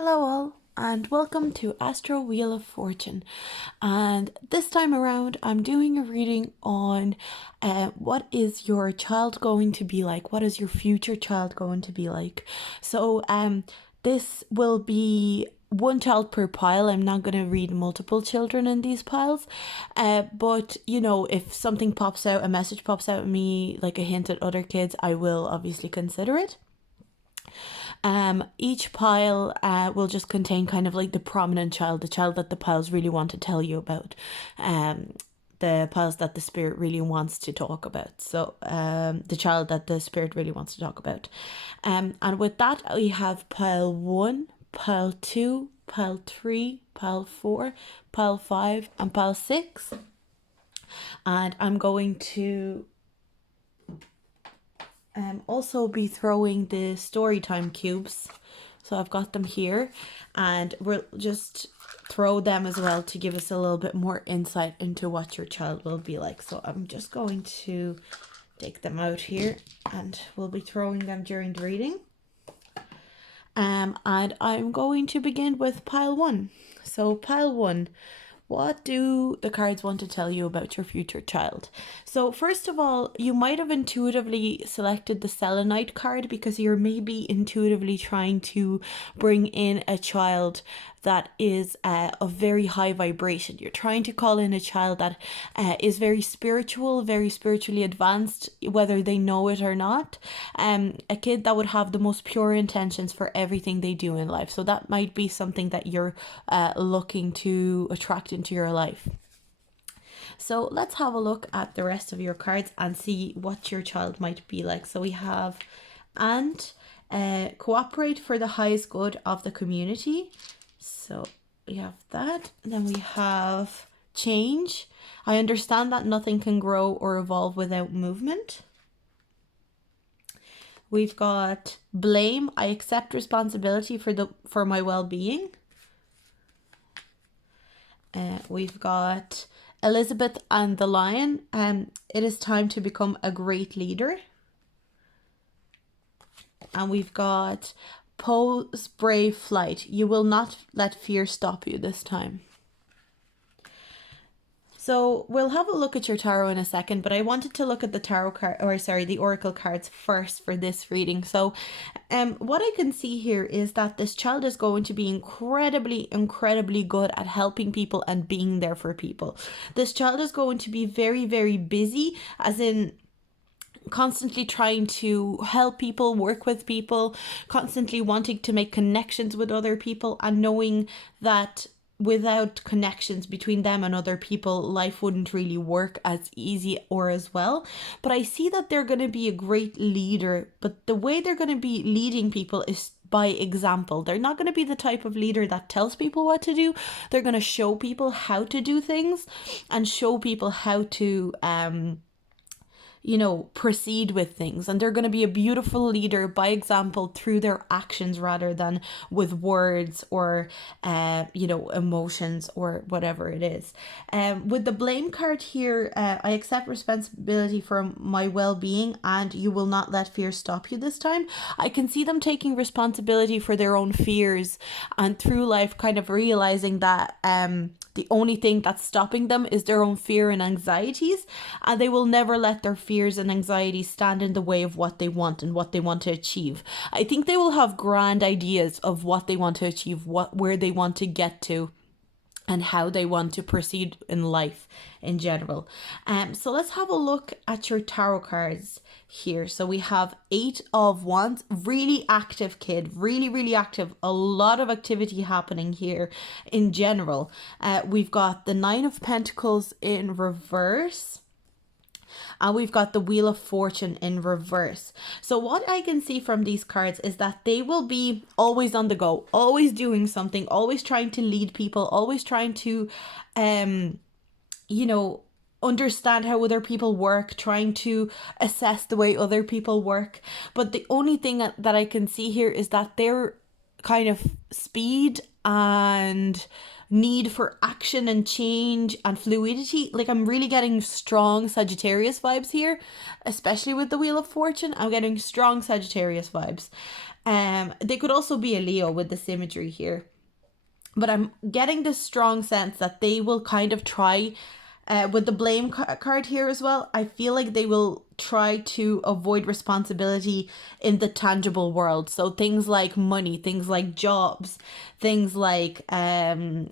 Hello all and welcome to Astro Wheel of Fortune, and this time around I'm doing a reading on what is your child going to be like, what is your future child going to be like. So this will be one child per pile. I'm not going to read multiple children in these piles, but you know, if something pops out, a message pops out at me, like a hint at other kids, I will obviously consider it. Each pile will just contain kind of like the prominent child, the child that the piles really want to tell you about, the piles that the spirit really wants to talk about. So the child that the spirit really wants to talk about. And with that, we have pile 1, pile 2, pile 3, pile 4, pile 5, and pile 6. And I'm going to also be throwing the story time cubes. So I've got them here, and we'll just throw them as well to give us a little bit more insight into what your child will be like. So I'm just going to take them out here, and we'll be throwing them during the reading. And I'm going to begin with pile 1. So pile 1. What do the cards want to tell you about your future child? So first of all, you might have intuitively selected the selenite card because you're maybe intuitively trying to bring in a child that is of very high vibration. You're trying to call in a child that is very spiritual, very spiritually advanced, whether they know it or not. A kid that would have the most pure intentions for everything they do in life. So that might be something that you're looking to attract into your life. So let's have a look at the rest of your cards and see what your child might be like. So we have and cooperate for the highest good of the community. So we have that. And then we have change. I understand that nothing can grow or evolve without movement. We've got blame. I accept responsibility for my well-being. We've got Elizabeth and the Lion. It is time to become a great leader. And we've got Poe's brave flight. You will not let fear stop you this time. So we'll have a look at your tarot in a second, but I wanted to look at the tarot card, the oracle cards first for this reading. So what I can see here is that this child is going to be incredibly good at helping people and being there for people. This child is going to be very busy, as in constantly trying to help people, work with people, constantly wanting to make connections with other people, and knowing that without connections between them and other people, life wouldn't really work as easy or as well. But I see that they're going to be a great leader, but the way they're going to be leading people is by example. They're not going to be the type of leader that tells people what to do. They're going to show people how to do things and show people how to proceed with things. And they're going to be a beautiful leader by example through their actions rather than with words or emotions or whatever it is. With the blame card here, I accept responsibility for my well-being and you will not let fear stop you this time. I can see them taking responsibility for their own fears and through life kind of realizing that the only thing that's stopping them is their own fear and anxieties, and they will never let their fears and anxieties stand in the way of what they want and what they want to achieve. I think they will have grand ideas of what they want to achieve, where they want to get to, and how they want to proceed in life in general. So let's have a look at your tarot cards here. So we have 8 of Wands, really active kid, really active, a lot of activity happening here in general. We've got the 9 of Pentacles in reverse. And we've got the Wheel of Fortune in reverse. So what I can see from these cards is that they will be always on the go, always doing something, always trying to lead people, always trying to, understand how other people work, trying to assess the way other people work. But the only thing that I can see here is that their kind of speed and need for action and change and fluidity, like I'm really getting strong Sagittarius vibes here, especially with the Wheel of Fortune. I'm getting strong Sagittarius vibes. They could also be a Leo with this imagery here. But I'm getting this strong sense that they will kind of try, with the blame card here as well, I feel like they will try to avoid responsibility in the tangible world. So things like money, things like jobs, things like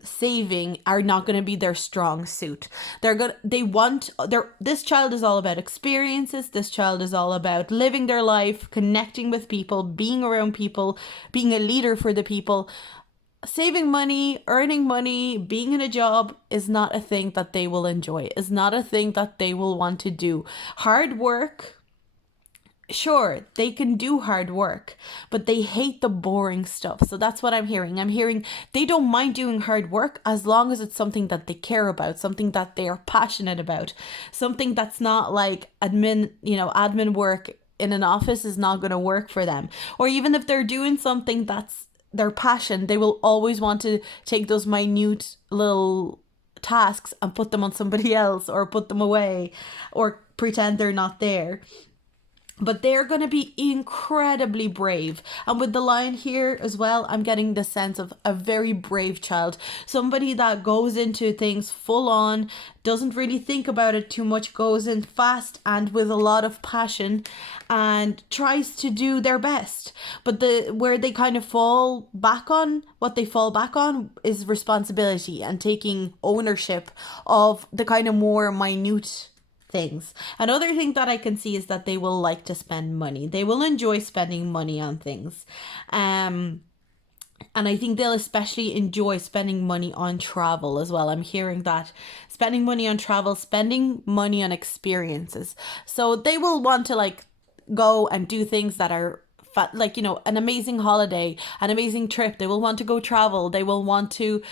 saving are not going to be their strong suit. This child is all about experiences. This child is all about living their life, connecting with people, being around people, being a leader for the people. Saving money, earning money, being in a job is not a thing that they will enjoy, is not a thing that they will want to do. Hard work, sure, they can do hard work, but they hate the boring stuff. So that's what I'm hearing. I'm hearing they don't mind doing hard work as long as it's something that they care about, something that they are passionate about, something that's not like admin work in an office is not going to work for them. Or even if they're doing something that's their passion, they will always want to take those minute little tasks and put them on somebody else, or put them away, or pretend they're not there. But they're going to be incredibly brave. And with the lion here as well, I'm getting the sense of a very brave child. Somebody that goes into things full on, doesn't really think about it too much, goes in fast and with a lot of passion and tries to do their best. But where they kind of fall back on, what they fall back on is responsibility and taking ownership of the kind of more minute things. Another thing that I can see is that they will like to spend money. They will enjoy spending money on things. And I think they'll especially enjoy spending money on travel as well. I'm hearing that. Spending money on travel, spending money on experiences. So they will want to go and do things that are an amazing holiday, an amazing trip. They will want to go travel. They will want to,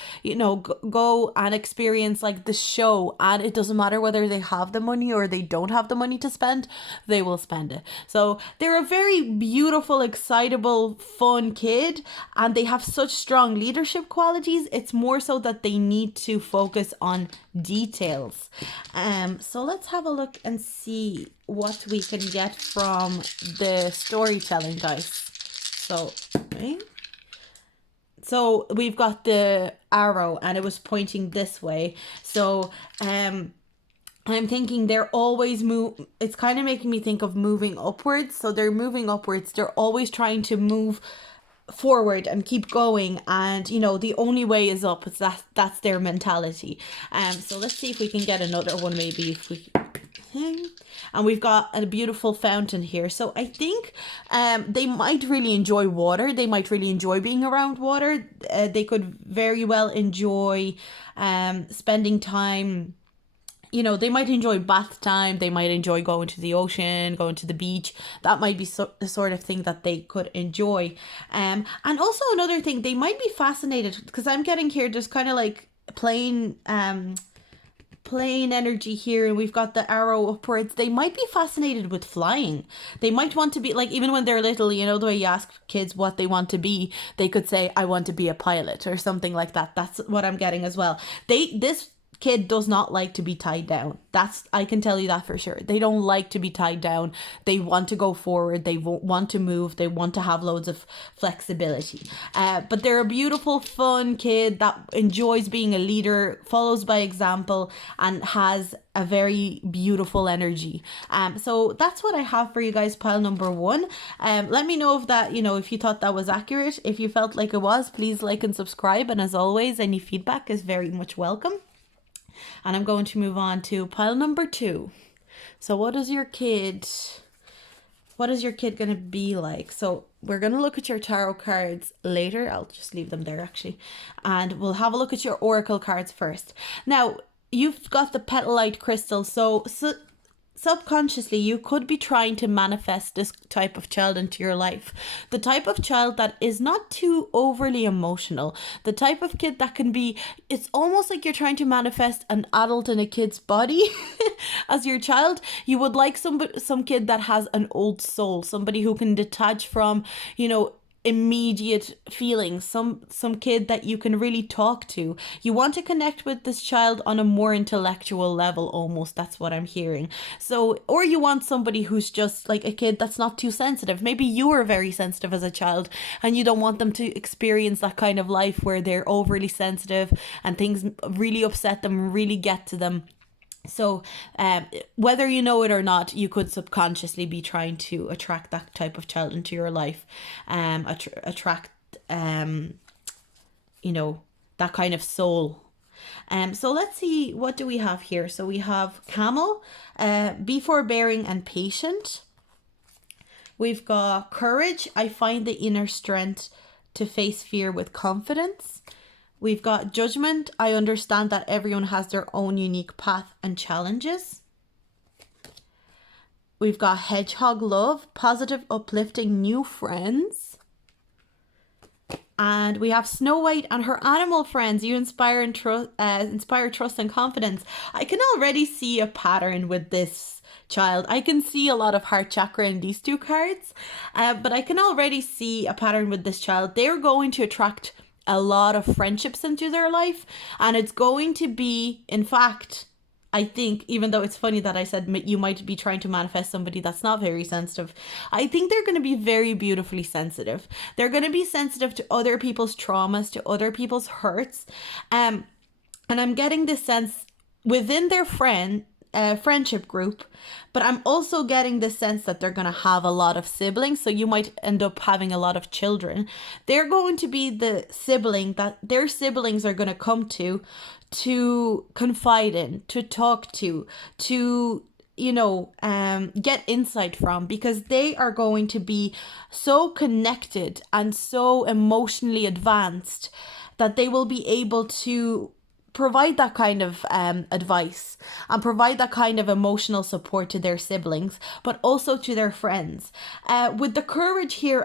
go and experience the show. And it doesn't matter whether they have the money or they don't have the money to spend, they will spend it. So they're a very beautiful, excitable, fun kid. And they have such strong leadership qualities. It's more so that they need to focus on details. So let's have a look and see what we can get from the storytelling, guys. So we've got the arrow and it was pointing this way. So I'm thinking they're always it's kind of making me think of moving upwards. So they're moving upwards. They're always trying to move forward and keep going, and the only way is up. That's their mentality. So let's see if we can get another one, maybe, if we and we've got a beautiful fountain here. So I think they might really enjoy water. They might really enjoy being around water. They could very well enjoy spending time. They might enjoy bath time. They might enjoy going to the ocean, going to the beach. That might be the sort of thing that they could enjoy. And also another thing, they might be fascinated, because I'm getting here, there's kind of plain energy here, and we've got the arrow upwards. They might be fascinated with flying. They might want to be, even when they're little, the way you ask kids what they want to be, they could say, I want to be a pilot or something like that. That's what I'm getting as well. This kid does not like to be tied down. I can tell you that for sure. They don't like to be tied down. They want to go forward. They want to move. They want to have loads of flexibility. But they're a beautiful, fun kid that enjoys being a leader, follows by example, and has a very beautiful energy. So that's what I have for you guys, pile number 1. Let me know if that, if you thought that was accurate. If you felt like it was, please like and subscribe. And as always, any feedback is very much welcome. And I'm going to move on to pile number 2. So what is your kid going to be like? So we're going to look at your tarot cards later. I'll just leave them there, actually. And we'll have a look at your oracle cards first. Now, you've got the petalite crystal. So subconsciously, you could be trying to manifest this type of child into your life. The type of child that is not too overly emotional. The type of kid that can be, it's almost like you're trying to manifest an adult in a kid's body as your child. You would like some kid that has an old soul, somebody who can detach from, immediate feelings, some kid that you can really talk to. You want to connect with this child on a more intellectual level, almost. That's what I'm hearing. So, or you want somebody who's just like a kid that's not too sensitive. Maybe you were very sensitive as a child and you don't want them to experience that kind of life where they're overly sensitive and things really upset them, really get to them. So whether you know it or not, you could subconsciously be trying to attract that type of child into your life, attract you know, that kind of soul. So let's see, what do we have here? So we have camel, be forbearing and patient. We've got courage. I find the inner strength to face fear with confidence. We've got judgment. I understand that everyone has their own unique path and challenges. We've got hedgehog love, positive, uplifting new friends. And we have Snow White and her animal friends. You inspire trust and confidence. I can already see a pattern with this child. I can see a lot of heart chakra in these two cards, but I can already see a pattern with this child. They're going to attract a lot of friendships into their life, and it's going to be, in fact, I think, even though it's funny that I said you might be trying to manifest somebody that's not very sensitive, I think they're going to be very beautifully sensitive. They're going to be sensitive to other people's traumas, to other people's hurts, and I'm getting this sense within their friendship group, but I'm also getting the sense that they're going to have a lot of siblings, so you might end up having a lot of children. They're going to be the sibling that their siblings are going to come to confide in, to talk to get insight from, because they are going to be so connected and so emotionally advanced that they will be able to provide that kind of advice and provide that kind of emotional support to their siblings, but also to their friends. With the courage here,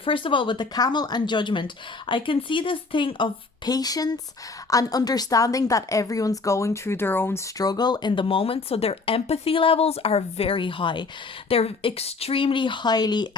first of all, with the camel and judgment, I can see this thing of patience and understanding that everyone's going through their own struggle in the moment. So their empathy levels are very high. They're extremely highly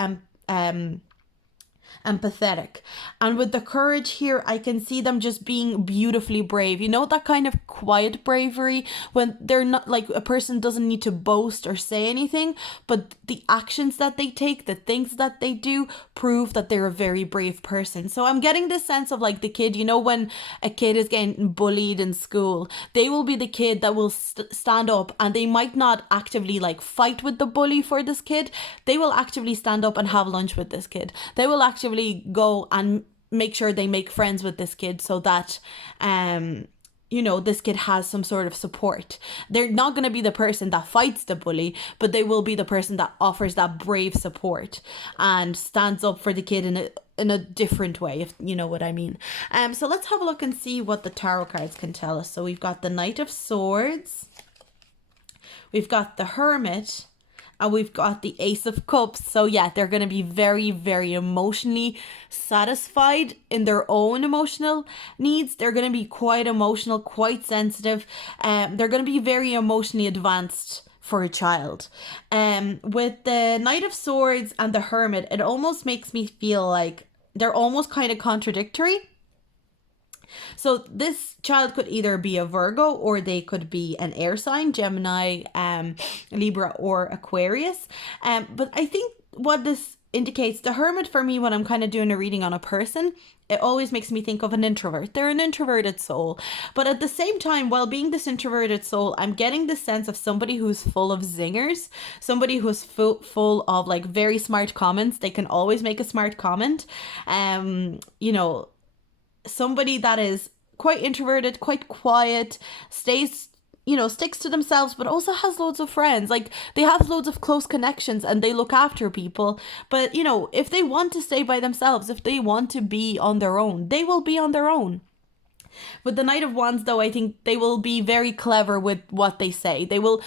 empathetic. And with the courage here, I can see them just being beautifully brave. You know, that kind of quiet bravery when they're not, like, a person doesn't need to boast or say anything, but the actions that they take, the things that they do, prove that they're a very brave person. So I'm getting this sense of, like, the kid, you know, when a kid is getting bullied in school, they will be the kid that will stand up, and they might not actively, like, fight with the bully for this kid. They will actively stand up and have lunch with this kid. They will actively go and make sure they make friends with this kid, so that this kid has some sort of support. They're not going to be the person that fights the bully, but they will be the person that offers that brave support and stands up for the kid in a different way, if you know what I mean. So let's have a look and see what the tarot cards can tell us. So we've got the Knight of Swords, we've got the Hermit, and we've got the Ace of Cups. So yeah, they're going to be very, very emotionally satisfied in their own emotional needs. They're going to be quite emotional, quite sensitive. They're going to be very emotionally advanced for a child. With the Knight of Swords and the Hermit, it almost makes me feel like they're almost kind of contradictory. So this child could either be a Virgo, or they could be an air sign, Gemini, Libra, or Aquarius. But I think what this indicates, the Hermit, for me, when I'm kind of doing a reading on a person, it always makes me think of an introvert. They're an introverted soul. But at the same time, while being this introverted soul, I'm getting the sense of somebody who's full of zingers, somebody who's full of, like, very smart comments. They can always make a smart comment. Somebody that is quite introverted, quite quiet, sticks to themselves, but also has loads of friends. Like, they have loads of close connections and they look after people. But, if they want to stay by themselves, if they want to be on their own, they will be on their own. With the Knight of Wands, though, I think they will be very clever with what they say. They will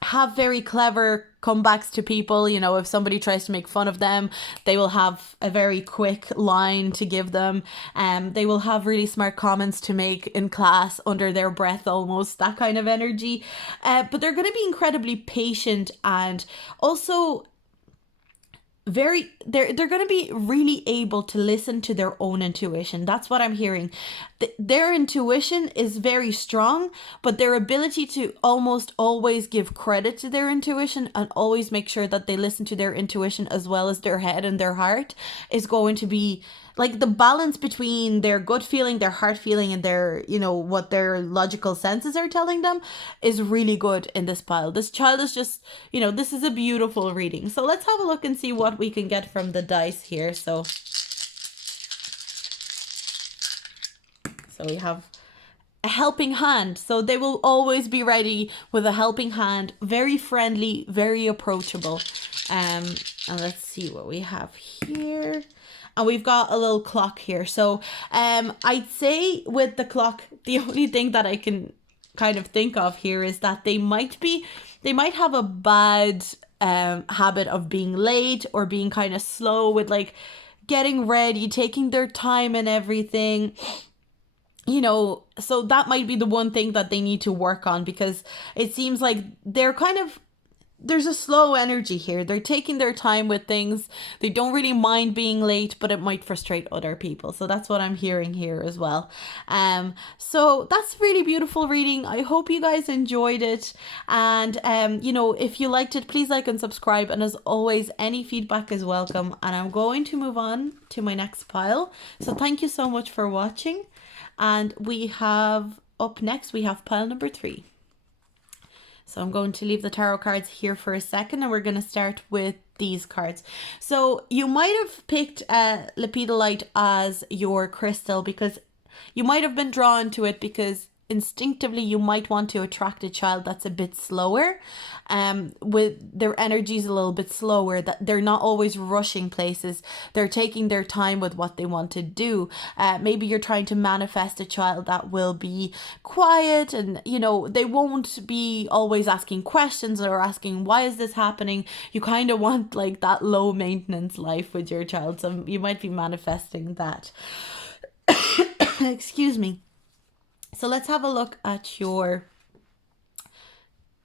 have very clever comebacks to people. If somebody tries to make fun of them, they will have a very quick line to give them. They will have really smart comments to make in class under their breath, almost, that kind of energy. But they're going to be incredibly patient, and also they're going to be really able to listen to their own intuition. That's what I'm hearing. Their intuition is very strong, but their ability to almost always give credit to their intuition and always make sure that they listen to their intuition as well as their head and their heart is going to be like the balance between their gut feeling, their heart feeling, and their, what their logical senses are telling them is really good in this pile. This child is just, this is a beautiful reading. So let's have a look and see what we can get from the dice here. So we have a helping hand. So they will always be ready with a helping hand, very friendly, very approachable. And let's see what we have here. And we've got a little clock here. So I'd say with the clock, the only thing that I can kind of think of here is that they might have a bad habit of being late or being kind of slow with like getting ready, taking their time and everything. So that might be the one thing that they need to work on, because it seems like there's a slow energy here. They're taking their time with things. They don't really mind being late, but it might frustrate other people. So that's what I'm hearing here as well. So that's really beautiful reading. I hope you guys enjoyed it. And, if you liked it, please like and subscribe. And as always, any feedback is welcome. And I'm going to move on to my next pile. So thank you so much for watching. And up next, we have pile number 3. So I'm going to leave the tarot cards here for a second, and we're going to start with these cards. So you might have picked lepidolite as your crystal because you might have been drawn to it because instinctively you might want to attract a child that's a bit slower, with their energies a little bit slower, that they're not always rushing places. They're taking their time with what they want to do. Maybe you're trying to manifest a child that will be quiet and, they won't be always asking questions or asking, why is this happening? You kind of want like that low maintenance life with your child. So you might be manifesting that. Excuse me. So let's have a look at your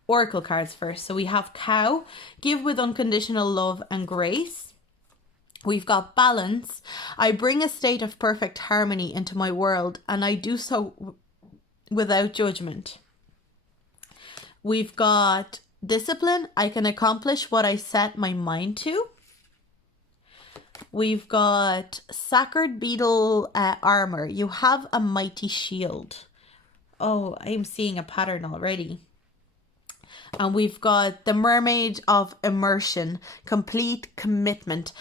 oracle cards first. So we have Cow, give with unconditional love and grace. We've got Balance, I bring a state of perfect harmony into my world and I do so without judgment. We've got Discipline, I can accomplish what I set my mind to. We've got Sacred Beetle armor, you have a mighty shield. Oh, I'm seeing a pattern already. And we've got the Mermaid of Immersion, complete commitment.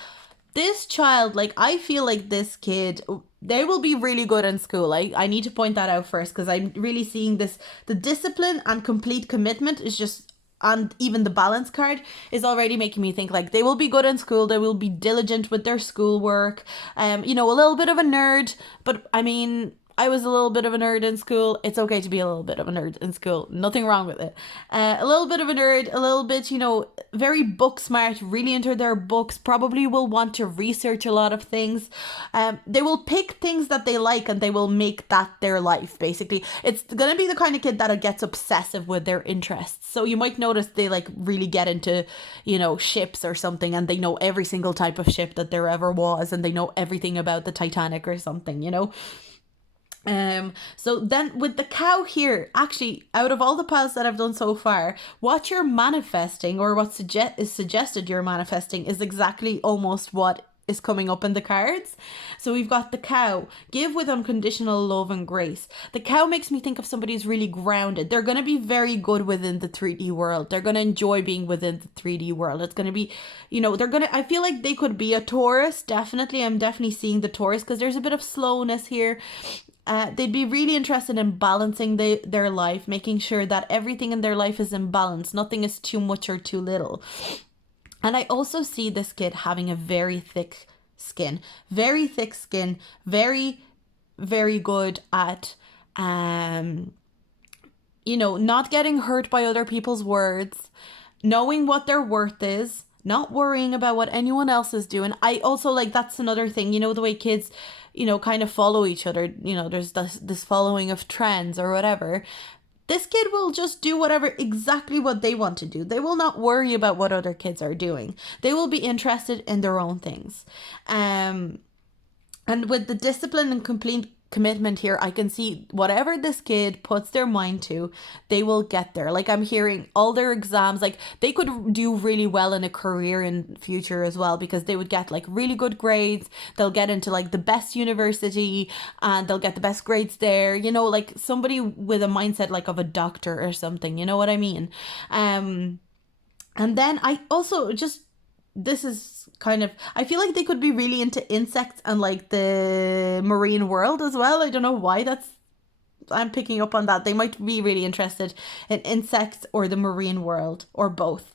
This child, I feel like this kid, they will be really good in school. I need to point that out first because I'm really seeing this. The discipline and complete commitment is just, and even the Balance card is already making me think they will be good in school. They will be diligent with their schoolwork. A little bit of a nerd, but I mean, I was a little bit of a nerd in school. It's okay to be a little bit of a nerd in school. Nothing wrong with it. A little bit of a nerd, a little bit, very book smart, really into their books, probably will want to research a lot of things. They will pick things that they like and they will make that their life, basically. It's going to be the kind of kid that gets obsessive with their interests. So you might notice they really get into, ships or something, and they know every single type of ship that there ever was, and they know everything about the Titanic or something, So then with the Cow here, actually, out of all the piles that I've done so far, what you're manifesting, or what is suggested you're manifesting, is exactly almost what is coming up in the cards. So we've got the Cow, give with unconditional love and grace. The Cow makes me think of somebody who's really grounded. They're going to be very good within the 3D world. They're going to enjoy being within the 3D world. It's going to be, I feel like they could be a Taurus. Definitely. I'm definitely seeing the Taurus because there's a bit of slowness here. They'd be really interested in balancing their life, making sure that everything in their life is in balance. Nothing is too much or too little. And I also see this kid having a very thick skin. Very thick skin. Very, very good at, not getting hurt by other people's words. Knowing what their worth is. Not worrying about what anyone else is doing. I also that's another thing, the way kids, kind of follow each other, there's this following of trends or whatever. this kid will just do whatever, exactly what they want to do. They will not worry about what other kids are doing. They will be interested in their own things. And with the discipline and complete commitment here, I can see whatever this kid puts their mind to, they will get there. Like, I'm hearing all their exams, like they could do really well in a career in future as well, because they would get like really good grades. They'll get into like the best university and they'll get the best grades there, you know, like somebody with a mindset like of a doctor or something, you know what I mean? And then I also just, this is kind of, I feel like they could be really into insects and like the marine world as well. I don't know why I'm picking up on that. They might be really interested in insects or the marine world, or both.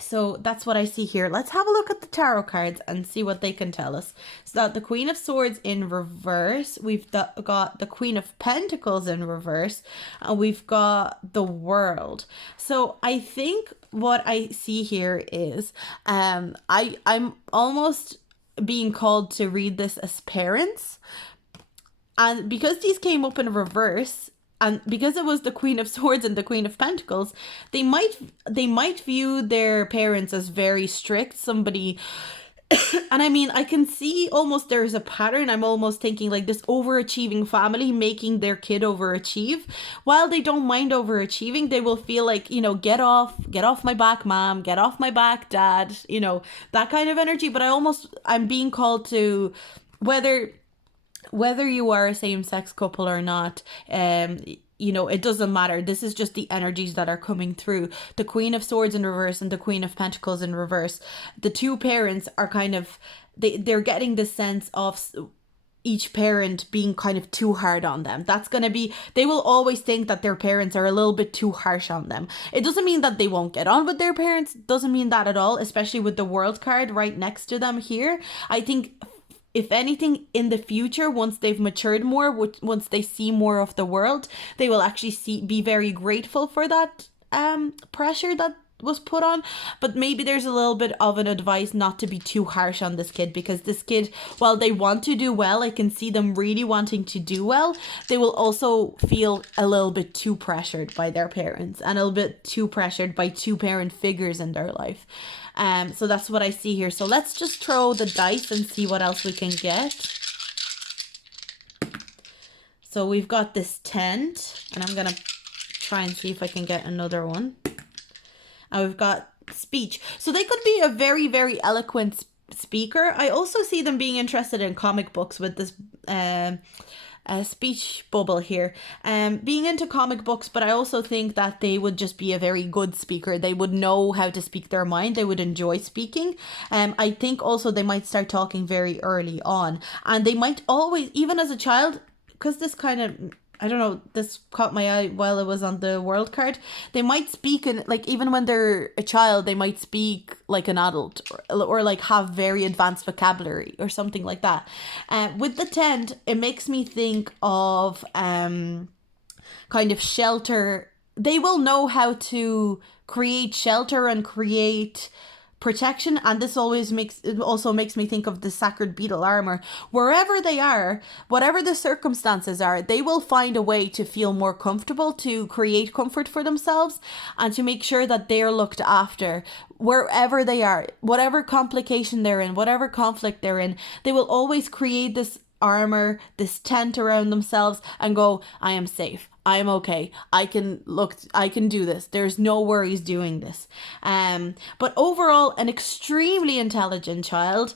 So that's what I see here. Let's have a look at the tarot cards and see what they can tell us. So that the Queen of Swords in reverse, we've got the Queen of Pentacles in reverse, and we've got the World. So I think what I see here is I'm almost being called to read this as parents. And because these came up in reverse, and because it was the Queen of Swords and the Queen of Pentacles, they might view their parents as very strict, somebody. And I mean, I can see almost there's a pattern. I'm almost thinking like this overachieving family making their kid overachieve. While they don't mind overachieving, they will feel like, you know, get off my back, mom, get off my back, dad, you know, that kind of energy. But I'm being called to, whether you are a same-sex couple or not, you know, it doesn't matter. This is just the energies that are coming through. The Queen of Swords in reverse and the Queen of Pentacles in reverse. The two parents are kind of, they're getting the sense of each parent being kind of too hard on them. That's going to be, they will always think that their parents are a little bit too harsh on them. It doesn't mean that they won't get on with their parents. Doesn't mean that at all, especially with the World card right next to them here. I think, if anything, in the future, once they've matured more, once they see more of the world, they will actually be very grateful for that pressure that was put on. But maybe there's a little bit of an advice not to be too harsh on this kid, because this kid, while they want to do well, I can see them really wanting to do well, they will also feel a little bit too pressured by their parents and a little bit too pressured by two parent figures in their life. So that's what I see here. So let's just throw the dice and see what else we can get. So we've got this tent, and I'm gonna try and see if I can get another one. And we've got speech. So they could be a very, very eloquent speaker. I also see them being interested in comic books with this speech bubble here. Being into comic books, but I also think that they would just be a very good speaker. They would know how to speak their mind. They would enjoy speaking. I think also they might start talking very early on, and they might always, even as a child, because this kind of, I don't know, this caught my eye while it was on the World card. They might speak, in like, even when they're a child, they might speak like an adult, or like have very advanced vocabulary or something like that. With the tent, it makes me think of kind of shelter. They will know how to create shelter and create protection, and this also makes me think of the sacred beetle armor. Wherever they are, whatever the circumstances are, they will find a way to feel more comfortable, to create comfort for themselves, and to make sure that they're looked after wherever they are, whatever complication they're in, whatever conflict they're in. They will always create this armor, this tent around themselves, and go, I am safe, I am okay, I can do this, there's no worries doing this. But overall, an extremely intelligent child,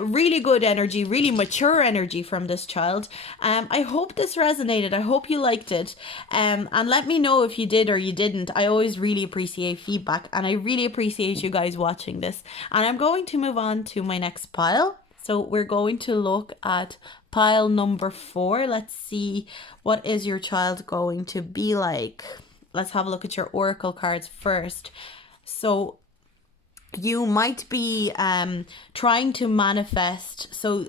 really good energy, really mature energy from this child. I hope this resonated. I hope you liked it, and let me know if you did or you didn't. I always really appreciate feedback, and I really appreciate you guys watching this. And I'm going to move on to my next pile. So we're going to look at pile number 4. Let's see, what is your child going to be like? Let's have a look at your oracle cards first. So you might be trying to manifest. So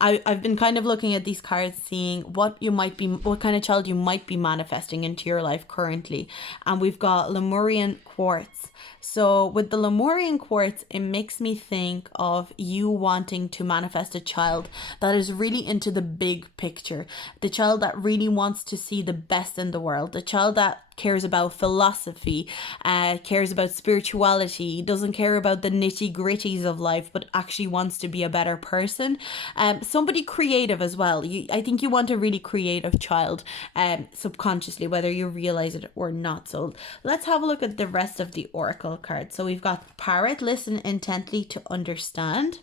I've been kind of looking at these cards, seeing what kind of child you might be manifesting into your life currently. And we've got Lemurian quartz. So with the Lemurian quartz, it makes me think of you wanting to manifest a child that is really into the big picture, the child that really wants to see the best in the world, the child that cares about philosophy, cares about spirituality, doesn't care about the nitty gritties of life, but actually wants to be a better person. Somebody creative as well. I think you want a really creative child, subconsciously, whether you realize it or not. So let's have a look at the rest of the oracle cards. So we've got Parrot, listen intently to understand.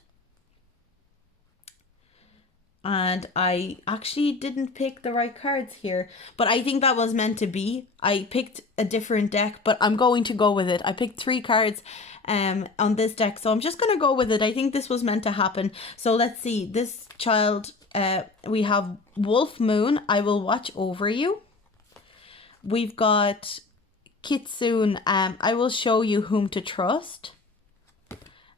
And I actually didn't pick the right cards here, but I think that was meant to be. I picked a different deck, but I'm going to go with it. I picked 3 cards on this deck, so I'm just going to go with it. I think this was meant to happen. So let's see. This child, we have Wolf Moon, I will watch over you. We've got Kitsune, I will show you whom to trust.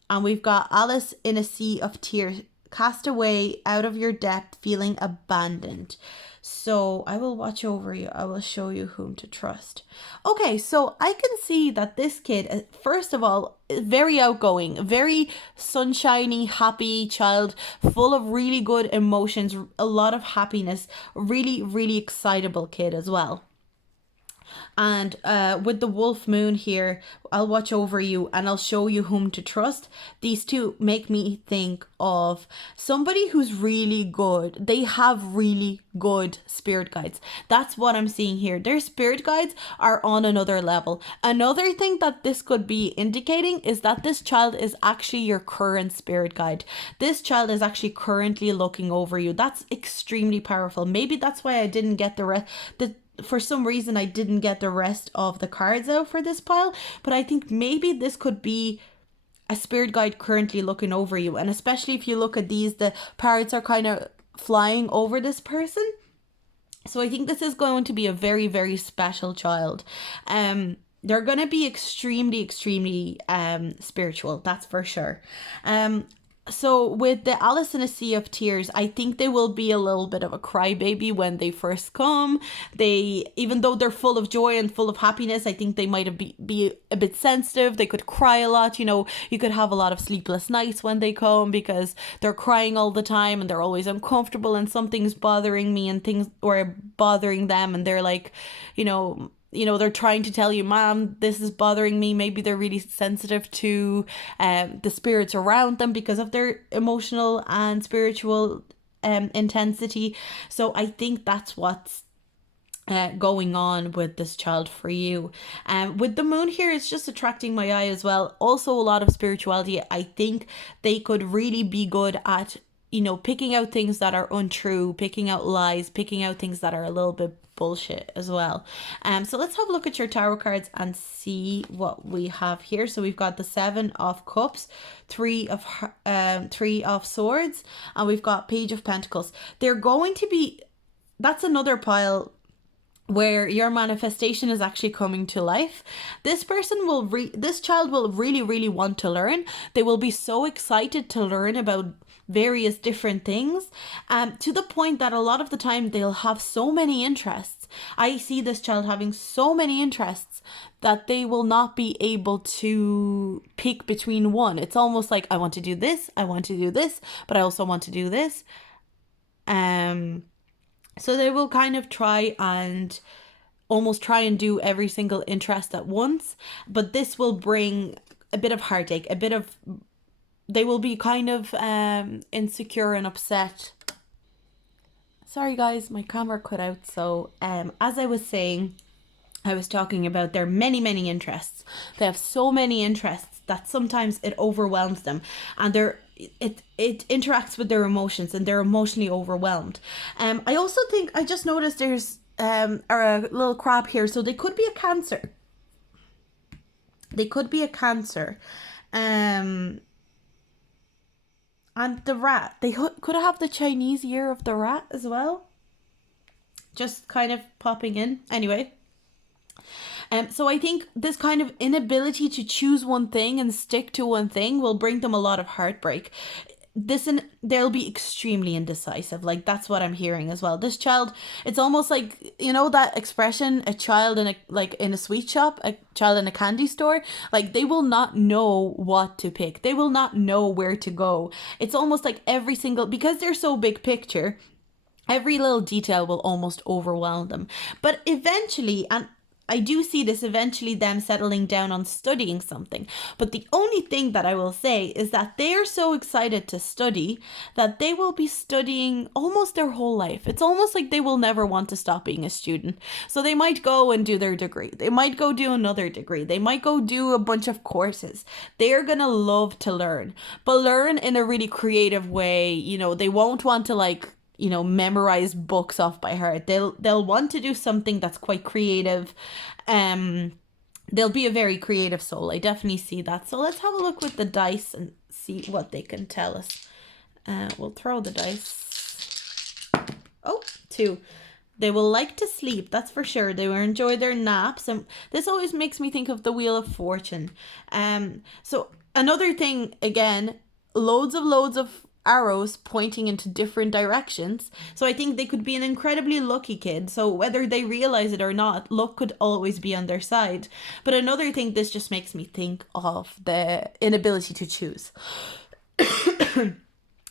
And we've got Alice in a Sea of Tears, cast away out of your depth, feeling abandoned. So I will watch over you. I will show you whom to trust. Okay, so I can see that this kid, first of all, is very outgoing, very sunshiny, happy child, full of really good emotions, a lot of happiness, really, really excitable kid as well. And with the Wolf Moon here, I'll watch over you and I'll show you whom to trust. These two make me think of somebody who's really good. They have really good spirit guides. That's what I'm seeing here. Their spirit guides are on another level. Another thing that this could be indicating is that this child is actually your current spirit guide. This child is actually currently looking over you. That's extremely powerful. Maybe that's why I didn't get for some reason I didn't get the rest of the cards out for this pile, but I think maybe this could be a spirit guide currently looking over you. And especially if you look at these, the parrots are kind of flying over this person. So I think this is going to be a very, very special child. They're going to be extremely, extremely spiritual, that's for sure. So with the Alice in a Sea of Tears, I think they will be a little bit of a crybaby when they first come. Even though they're full of joy and full of happiness, I think they might be a bit sensitive. They could cry a lot. You know, you could have a lot of sleepless nights when they come because they're crying all the time and they're always uncomfortable and something's bothering me and things or bothering them, and they're like, they're trying to tell you, Mom, this is bothering me. Maybe they're really sensitive to the spirits around them because of their emotional and spiritual intensity. So I think that's what's going on with this child for you. With the moon here, it's just attracting my eye as well. Also a lot of spirituality. I think they could really be good at picking out things that are untrue, picking out lies, picking out things that are a little bit bullshit as well. So let's have a look at your tarot cards and see what we have here. So we've got the 7 of Cups, 3 of Swords, and we've got Page of Pentacles. They're going to be, that's another pile where your manifestation is actually coming to life. This child will really, really want to learn. They will be so excited to learn about various different things, to the point that a lot of the time they'll have so many interests. I see this child having so many interests that they will not be able to pick between one. It's almost like, I want to do this, I want to do this, but I also want to do this. So they will kind of try and do every single interest at once, but this will bring a bit of heartache, they will be kind of insecure and upset. Sorry guys, my camera cut out. So as I was saying, I was talking about their many, many interests. They have so many interests that sometimes it overwhelms them, and it interacts with their emotions and they're emotionally overwhelmed. I also think, I just noticed there's a little crab here, so they could be a Cancer. And the rat, they could have the Chinese year of the rat as well. Just kind of popping in. Anyway. So I think this kind of inability to choose one thing and stick to one thing will bring them a lot of heartbreak. they'll be extremely indecisive. Like, that's what I'm hearing as well. This child, it's almost like, you know that expression, a child in a, like, in a sweet shop, a child in a candy store. Like, they will not know what to pick, they will not know where to go. It's almost like every single, because they're so big picture, every little detail will almost overwhelm them. But eventually, and I do see this eventually, them settling down on studying something. But the only thing that I will say is that they are so excited to study that they will be studying almost their whole life. It's almost like they will never want to stop being a student. So they might go and do their degree. They might go do another degree. They might go do a bunch of courses. They are going to love to learn, but learn in a really creative way. You know, they won't want to, like, you know, memorize books off by heart. They'll want to do something that's quite creative. They'll be a very creative soul. I definitely see that. So let's have a look with the dice and see what they can tell us. We'll throw the dice. Oh, 2. They will like to sleep, that's for sure. They will enjoy their naps, and this always makes me think of the Wheel of Fortune. So another thing, again, loads of arrows pointing into different directions. So I think they could be an incredibly lucky kid. So whether they realize it or not, luck could always be on their side. But another thing, this just makes me think of the inability to choose.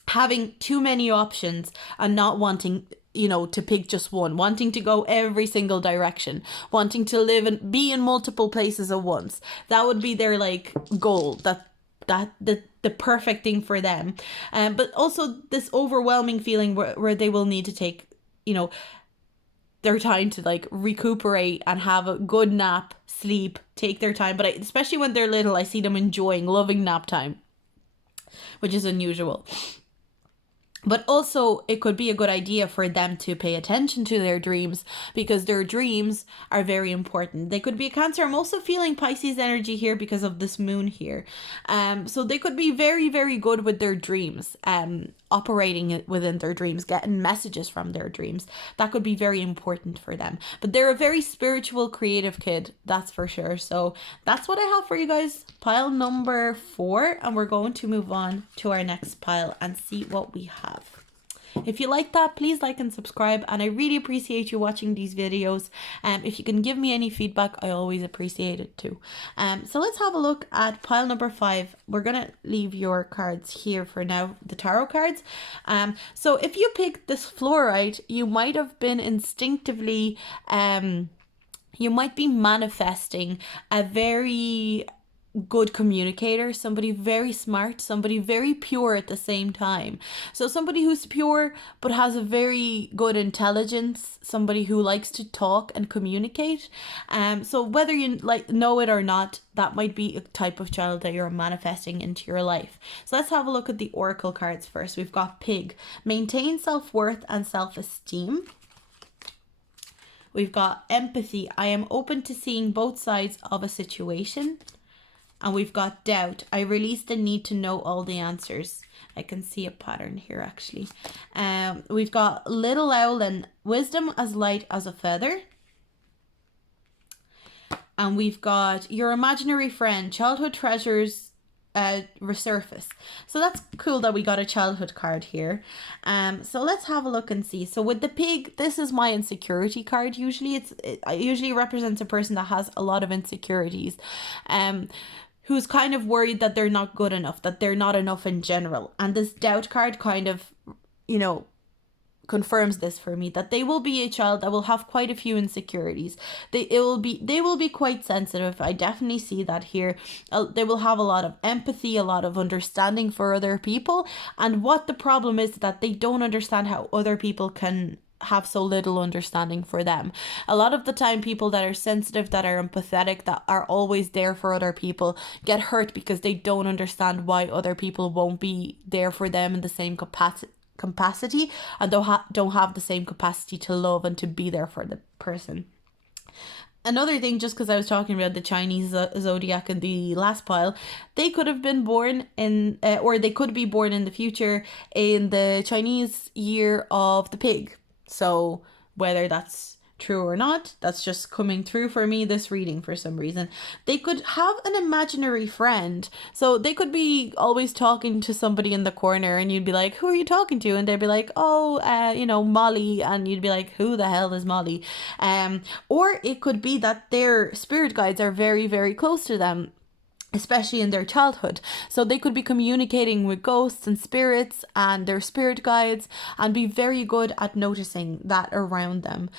Having too many options and not wanting, you know, to pick just one, wanting to go every single direction, wanting to live and be in multiple places at once. That would be their, like, goal. The perfect thing for them. But also this overwhelming feeling where they will need to take, you know, their time to, like, recuperate and have a good nap, sleep, take their time. But especially when they're little, I see them loving nap time, which is unusual. But also, it could be a good idea for them to pay attention to their dreams, because their dreams are very important. They could be a Cancer. I'm also feeling Pisces energy here because of this moon here. So they could be very, very good with their dreams, operating within their dreams, getting messages from their dreams. That could be very important for them. But they're a very spiritual, creative kid, that's for sure. So that's what I have for you guys. Pile number 4, and we're going to move on to our next pile and see what we have. If you like that, please like and subscribe, and I really appreciate you watching these videos. If you can give me any feedback, I always appreciate it too. So let's have a look at pile number 5. We're gonna leave your cards here for now, the tarot cards. So if you picked this fluorite, you might have been instinctively, you might be manifesting a very good communicator, somebody very smart, somebody very pure at the same time. So somebody who's pure but has a very good intelligence, somebody who likes to talk and communicate. So whether you know it or not, that might be a type of child that you're manifesting into your life. So let's have a look at the oracle cards first. We've got Pig, maintain self-worth and self-esteem. We've got Empathy, I am open to seeing both sides of a situation. And we've got Doubt, I release the need to know all the answers. I can see a pattern here, actually. We've got Little Owl and Wisdom, as light as a feather. And we've got Your imaginary friend, childhood treasures resurface. So that's cool that we got a childhood card here. So let's have a look and see. So with the Pig, this is my insecurity card. Usually it usually represents a person that has a lot of insecurities, who's kind of worried that they're not good enough, that they're not enough in general. And this Doubt card kind of, you know, confirms this for me, that they will be a child that will have quite a few insecurities. They will be quite sensitive. I definitely see that here. They will have a lot of empathy, a lot of understanding for other people. And what the problem is that they don't understand how other people can have so little understanding for them. A lot of the time, people that are sensitive, that are empathetic, that are always there for other people, get hurt because they don't understand why other people won't be there for them in the same capacity, and don't have the same capacity to love and to be there for the person. Another thing, just because I was talking about the Chinese zodiac in the last pile, they could have been born in, or they could be born in the future in the Chinese year of the pig. So whether that's true or not. That's just coming through for me, this reading, for some reason. They could have an imaginary friend. So they could be always talking to somebody in the corner and you'd be like, who are you talking to? And they'd be like, oh, Molly. And you'd be like, who the hell is Molly? Or it could be that their spirit guides are very, very close to them, especially in their childhood. So they could be communicating with ghosts and spirits and their spirit guides and be very good at noticing that around them.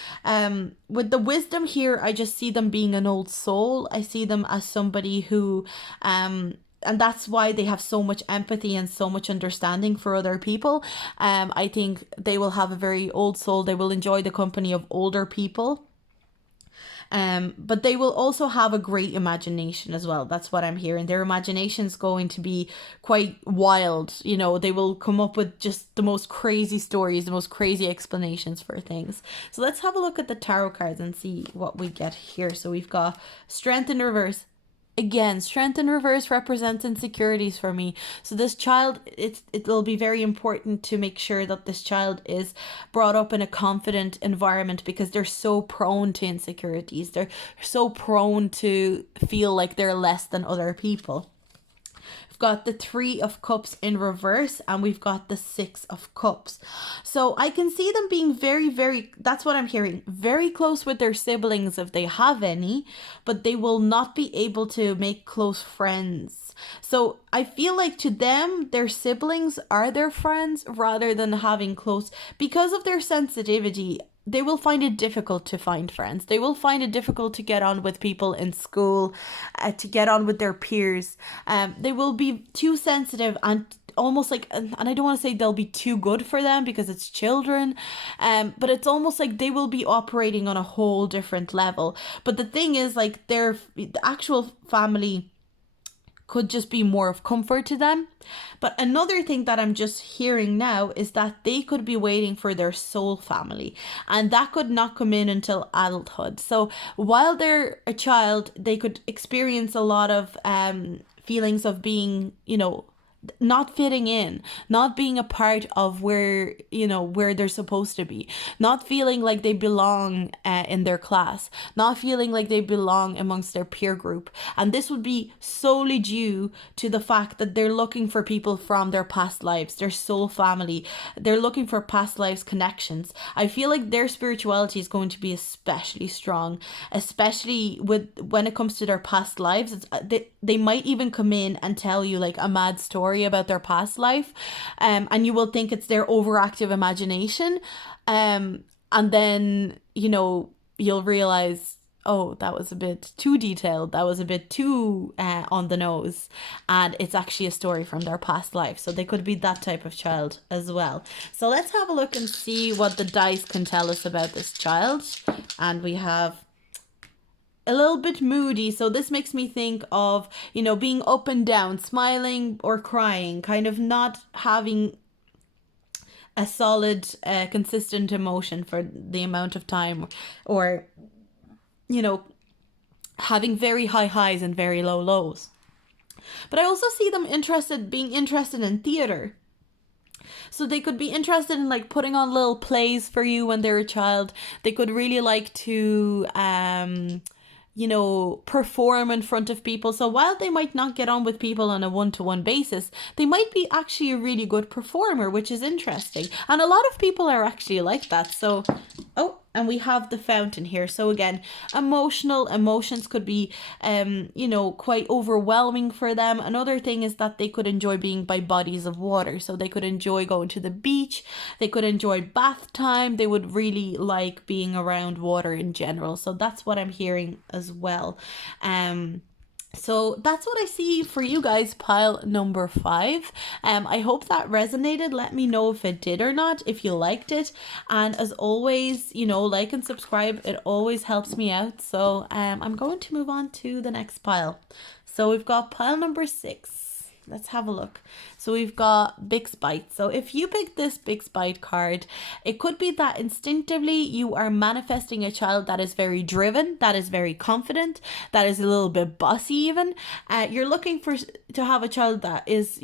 With the wisdom here, I just see them being an old soul. I see them as somebody who and that's why they have so much empathy and so much understanding for other people. I think they will have a very old soul. They will enjoy the company of older people. But they will also have a great imagination as well. That's what I'm hearing. Their imagination's going to be quite wild. They will come up with just the most crazy stories, the most crazy explanations for things. So let's have a look at the tarot cards and see what we get here. So we've got Strength in reverse. Again, strength in reverse represents insecurities for me. So this child, it'll be very important to make sure that this child is brought up in a confident environment, because they're so prone to insecurities. They're so prone to feel like they're less than other people. We've got the 3 of Cups in reverse and we've got the 6 of Cups. So I can see them being very, very, that's what I'm hearing, very close with their siblings if they have any, but they will not be able to make close friends. So I feel like to them, their siblings are their friends rather than having close, because of their sensitivity. They will find it difficult to find friends. They will find it difficult to get on with people in school, to get on with their peers. They will be too sensitive and almost like, and I don't want to say they'll be too good for them because it's children, but it's almost like they will be operating on a whole different level. But the thing is, like, the actual family could just be more of comfort to them. But another thing that I'm just hearing now is that they could be waiting for their soul family, and that could not come in until adulthood. So while they're a child, they could experience a lot of feelings of being, not fitting in, not being a part of where they're supposed to be, not feeling like they belong in their class, not feeling like they belong amongst their peer group. And this would be solely due to the fact that they're looking for people from their past lives, their soul family. They're looking for past lives connections. I feel like their spirituality is going to be especially strong, especially when it comes to their past lives. They might even come in and tell you like a mad story about their past life, and you will think it's their overactive imagination, and then you'll realize, oh, that was a bit too detailed, that was a bit too on the nose, and it's actually a story from their past life. So they could be that type of child as well. So let's have a look and see what the dice can tell us about this child. And we have a little bit moody, so this makes me think of, being up and down, smiling or crying, kind of not having a solid, consistent emotion for the amount of time, or, having very high highs and very low lows. But I also see them being interested in theater. So they could be interested in like putting on little plays for you when they're a child. They could really like to perform in front of people. So while they might not get on with people on a one-to-one basis, they might be actually a really good performer, which is interesting. And a lot of people are actually like that. So, and we have the fountain here. So again, emotions could be, quite overwhelming for them. Another thing is that they could enjoy being by bodies of water. So they could enjoy going to the beach. They could enjoy bath time. They would really like being around water in general. So that's what I'm hearing as well. So that's what I see for you guys, pile number 5. I hope that resonated. Let me know if it did or not, if you liked it. And as always, like and subscribe. It always helps me out. So I'm going to move on to the next pile. So we've got pile number 6. Let's have a look. So we've got Big Spite. So if you pick this Big Spite card, it could be that instinctively you are manifesting a child that is very driven, that is very confident, that is a little bit bossy even. You're looking to have a child that is,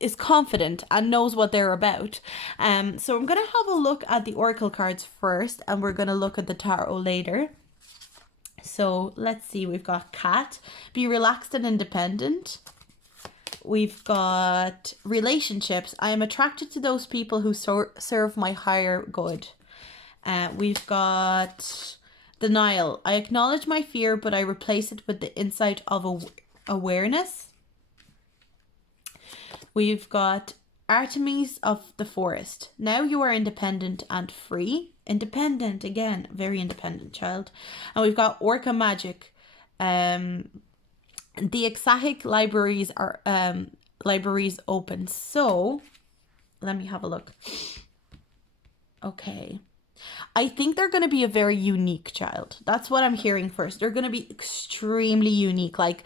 is confident and knows what they're about. So I'm going to have a look at the oracle cards first, and we're going to look at the tarot later. So let's see, we've got cat, be relaxed and independent. We've got relationships, I am attracted to those people who serve my higher good. We've got denial, I acknowledge my fear, but I replace it with the insight of awareness. We've got Artemis of the forest, now you are independent and free. Independent, again, very independent child. And we've got orca magic. The Exahic libraries are libraries open. So let me have a look. Okay, I think they're going to be a very unique child. That's what I'm hearing first. They're going to be extremely unique. Like,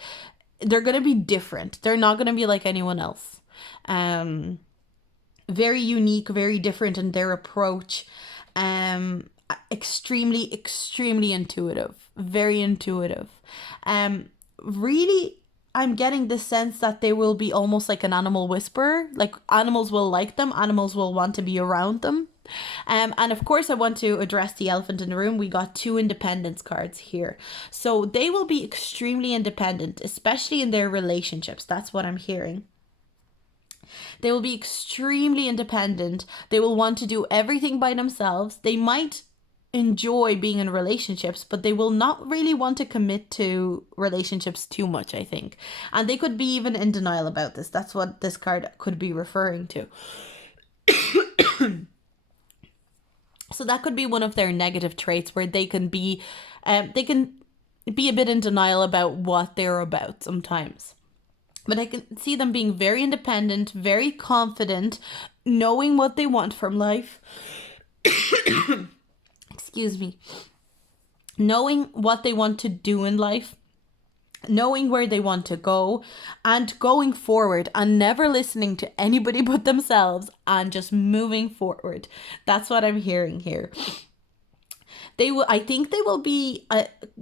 they're going to be different. They're not going to be like anyone else. Very unique, very different in their approach. Extremely intuitive, very intuitive. Really, I'm getting the sense that they will be almost like an animal whisperer. Like, animals will like them, animals will want to be around them. And of course, I want to address the elephant in the room. We got 2 independence cards here. So they will be extremely independent, especially in their relationships. That's what I'm hearing. They will be extremely independent. They will want to do everything by themselves. They might enjoy being in relationships, but they will not really want to commit to relationships too much, I think. And they could be even in denial about this. That's what this card could be referring to. So that could be one of their negative traits, where they can be a bit in denial about what they're about sometimes. But I can see them being very independent, very confident, knowing what they want from life. Excuse me. Knowing what they want to do in life, knowing where they want to go, and going forward, and never listening to anybody but themselves, and just moving forward. That's what I'm hearing here. I think they will be,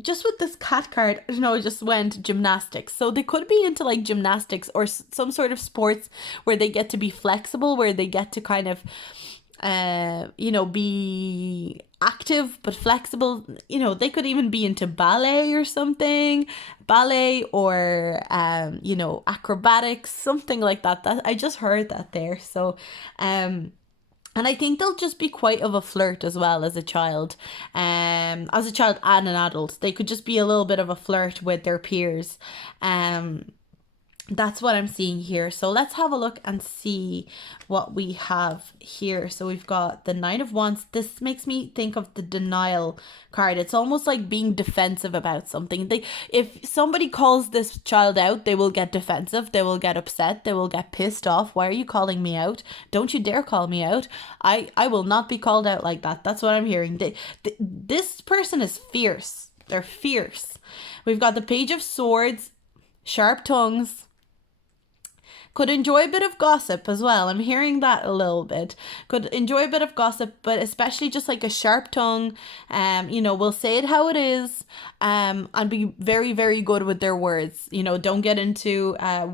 just with this cat card, it just went gymnastics. So they could be into like gymnastics or some sort of sports where they get to be flexible, where they get to kind of, be active but flexible. They could even be into ballet or something, or, acrobatics, something like that. I just heard that there. So, and I think they'll just be quite of a flirt as well as a child. As a child and an adult, they could just be a little bit of a flirt with their peers. That's what I'm seeing here. So let's have a look and see what we have here. So we've got the 9 of Wands. This makes me think of the denial card. It's almost like being defensive about something. If somebody calls this child out, they will get defensive. They will get upset. They will get pissed off. Why are you calling me out? Don't you dare call me out. I will not be called out like that. That's what I'm hearing. This person is fierce. They're fierce. We've got the Page of Swords, sharp tongues. Could enjoy a bit of gossip as well. I'm hearing that a little bit. Could enjoy a bit of gossip, but especially just like a sharp tongue. Will say it how it is. And be very, very good with their words. Don't get into, a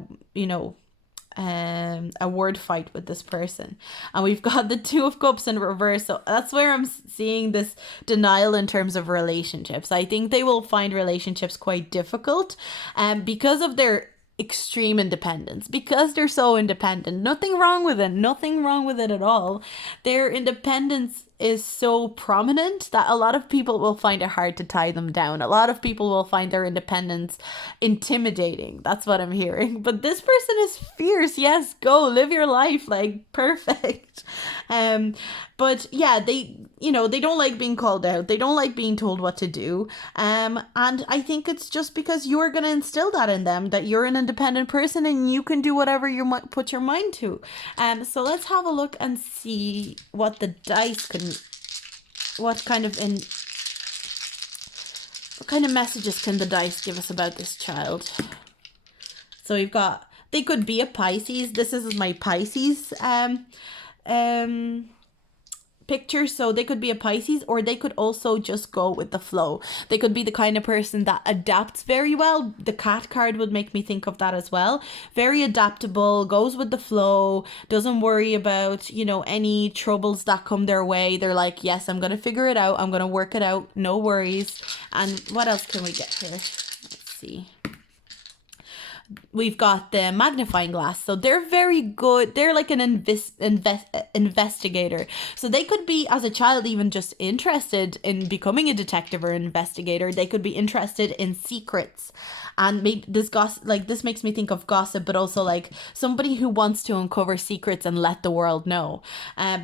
word fight with this person. And we've got the 2 of Cups in reverse. So that's where I'm seeing this denial in terms of relationships. I think they will find relationships quite difficult, because of their extreme independence, because they're so independent. Nothing wrong with it at all. Their independence is so prominent that a lot of people will find it hard to tie them down. A lot of people will find their independence intimidating. That's what I'm hearing. But this person is fierce. Yes, go live your life, like, perfect. But yeah, they don't like being called out. They don't like being told what to do. And I think it's just because you're going to instill that in them, that you're an independent person and you can do whatever you might put your mind to. So let's have a look and see what the dice what kind of messages can the dice give us about this child. So we've got, they could be a Pisces. This is my Pisces picture. So they could be a Pisces, or they could also just go with the flow. They could be the kind of person that adapts very well. The cat card would make me think of that as well. Very adaptable, goes with the flow, doesn't worry about, you know, any troubles that come their way. They're like, yes, I'm gonna figure it out, I'm gonna work it out, no worries. And what else can we get here? Let's see. We've got the magnifying glass. So they're very good. They're like an investigator. So they could be, as a child, even just interested in becoming a detective or investigator. They could be interested in secrets. And maybe this makes me think of gossip, but also like somebody who wants to uncover secrets and let the world know.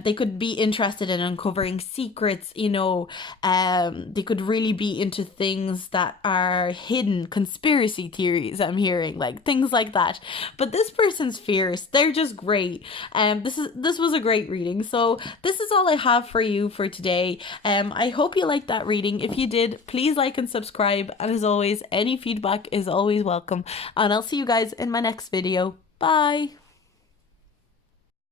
They could be interested in uncovering secrets, you know. They could really be into things that are hidden, conspiracy theories, I'm hearing, like things like that. But this person's fierce. They're just great. This was a great reading. So this is all I have for you for today. I hope you liked that reading. If you did, please like and subscribe. And as always, any feedback is always welcome. And I'll see you guys in my next video. Bye.